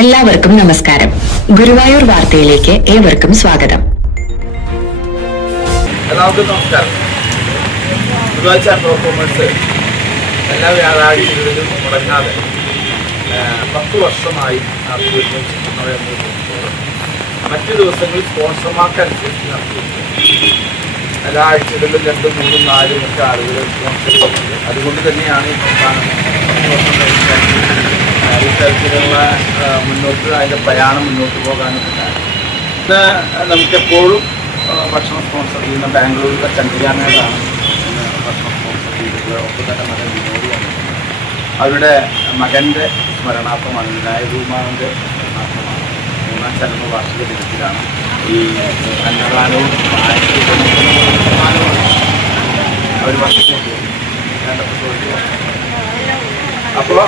എല്ലാവർക്കും നമസ്കാരം. ഗുരുവായൂർ വാർത്തയിലേക്ക് ഏവർക്കും സ്വാഗതം. എല്ലാവർക്കും നമസ്കാരം. ഗുരുവായൂർ പെർഫോമൻസ് എല്ലാ വ്യാഴാഴ്ചകളിലും മുടങ്ങാതെ 10 വർഷമായി നടത്തിവരുന്നത്. മറ്റു ദിവസങ്ങളിൽ സ്പോൺസർമാർക്കനുസരിച്ച് നടത്തിവരുന്നത്. എല്ലാ ആഴ്ചകളിലും 2, 3, 4 ഒക്കെ ആളുകൾ സ്പോൺസർ ചെയ്യുന്നത്. അതുകൊണ്ട് തന്നെയാണ് ഈ സംസ്ഥാനം ഈ തരത്തിലുള്ള അതിൻ്റെ പ്രയാണം മുന്നോട്ട് പോകാനും ഇന്ന് നമുക്കെപ്പോഴും ഭക്ഷണം സ്പോൺസർ ചെയ്യുന്ന ബാംഗ്ലൂരിലെ ചന്ദ്രികാമേടാണ് ഭക്ഷണം സ്പോൺസർ ചെയ്തിട്ടുള്ളത്. ഒപ്പം തന്നെ മകൻ വിനോദ് വന്നിട്ടുണ്ട്. അവരുടെ മകൻ്റെ സ്മരണാർത്ഥമാണ്, വിനായകുമാറിൻ്റെ സ്മരണാർത്ഥമാണ്. 3ാം ചരമവാർഷിക ദിനത്തിലാണ് ഈ അന്നദാനവും അവർ വർഷിച്ചുകൊണ്ട് അപ്പോൾ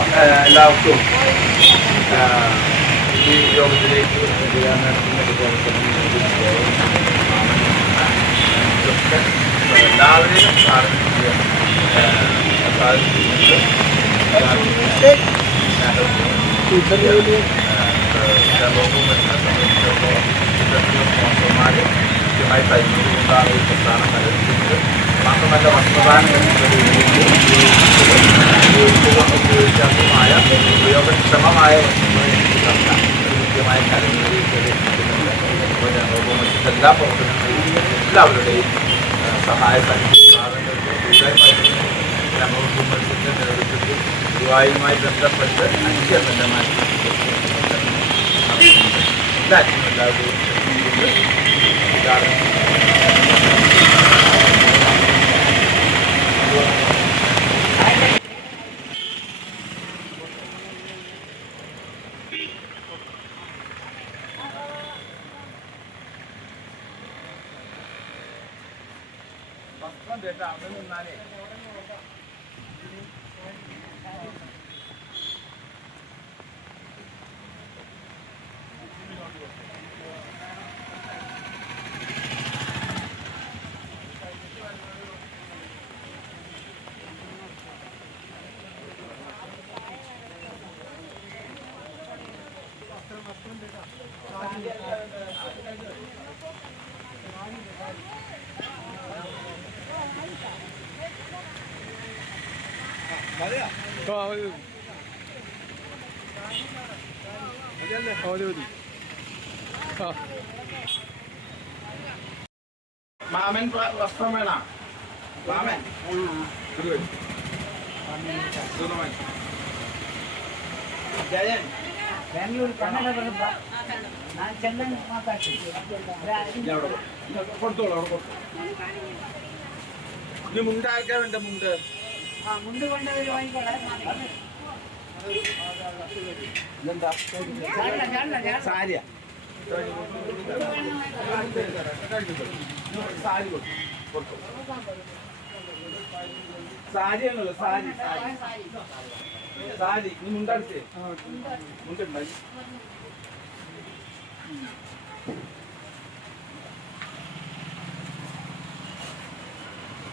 എല്ലാവർക്കും ഈ യോഗത്തിലേക്ക് എല്ലാവരെയും സ്പോൺസർമാർ കൃത്യമായി തരുന്നതുകൊണ്ടാണ് ഈ പ്രസ്ഥാനം നിലനിൽക്കുന്നത്. മാത്രമല്ല വസ്ത്രദാനം ഉപയോഗിക്കാവുന്നതുമായ ഉപയോഗക്ഷമമായ വസ്തുക്കളെ കൃത്യമായ കാര്യങ്ങളിലേക്ക് അപ്പോൾ ഞങ്ങൾക്ക് എല്ലാ പ്രവർത്തനങ്ങളിലും എല്ലാവരുടെയും സഹായ സഹകരണങ്ങൾക്ക് കൂടുതലായി ഗ്രാമോത്സവത്തിൻ്റെ നേതൃത്വത്തിൽ ഗുരുവായൂരുമായി ബന്ധപ്പെട്ട് 5 എംഎൽഎമാർ എല്ലാവരും വസ്ത്രം കേട്ട അവിടെ നിന്നാലേ മാമൻ വസ്ത്രം വേണം. മാമൻ ജയൻ ಬೆಂಗಳೂರು ಕನ್ನಡ ಬರುತ್ತೆ. ನಾನು ಚೆನ್ನಾಗಿ ಮಾತಾಡ್ತೀನಿ. കൊടുത്തോളൂ. അവിടെ കൊടുത്തു. ഇത് മുണ്ടാക്കാൻ വേണ്ട മുണ്ട് ಮುಂದೆ ಕೊಂಡವರು ವಾങ്ങിಕೊಳ್ಳ ഇതെന്താ സാരിയാ? സാരി കൊടുത്തു. സാരിയാണല്ലോ, സാരി സാരി. നീ മുണ്ടടിച്ചേ? മുണ്ടുണ്ടായി.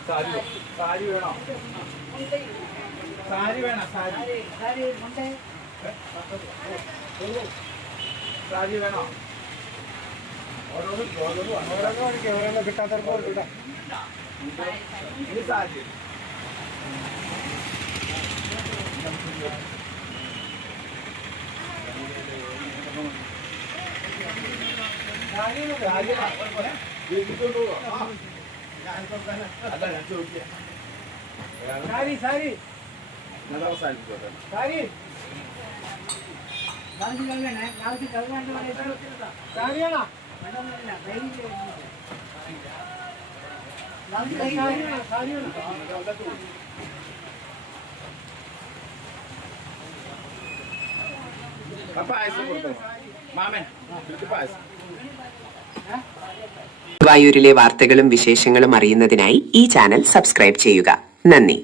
സാരി സാരി വേണോ? സാരി വേണം. സാരി വേണോ? ഓരോന്ന് കിട്ടാത്തപ്പോൾ ഇത് സാരി. അല്ല ഞാൻ ചോദിക്കാം. സാരി ഞാൻ അവസാനിപ്പിച്ചോട്ടെ. സാരി സാരിയാണോ? പായസം കൊടുത്തോ മാമൻ? പായസം. ഗുരുവായൂരിലെ വാർത്തകളും വിശേഷങ്ങളും അറിയുന്നതിനായി ഈ ചാനൽ സബ്സ്ക്രൈബ് ചെയ്യുക. നന്ദി.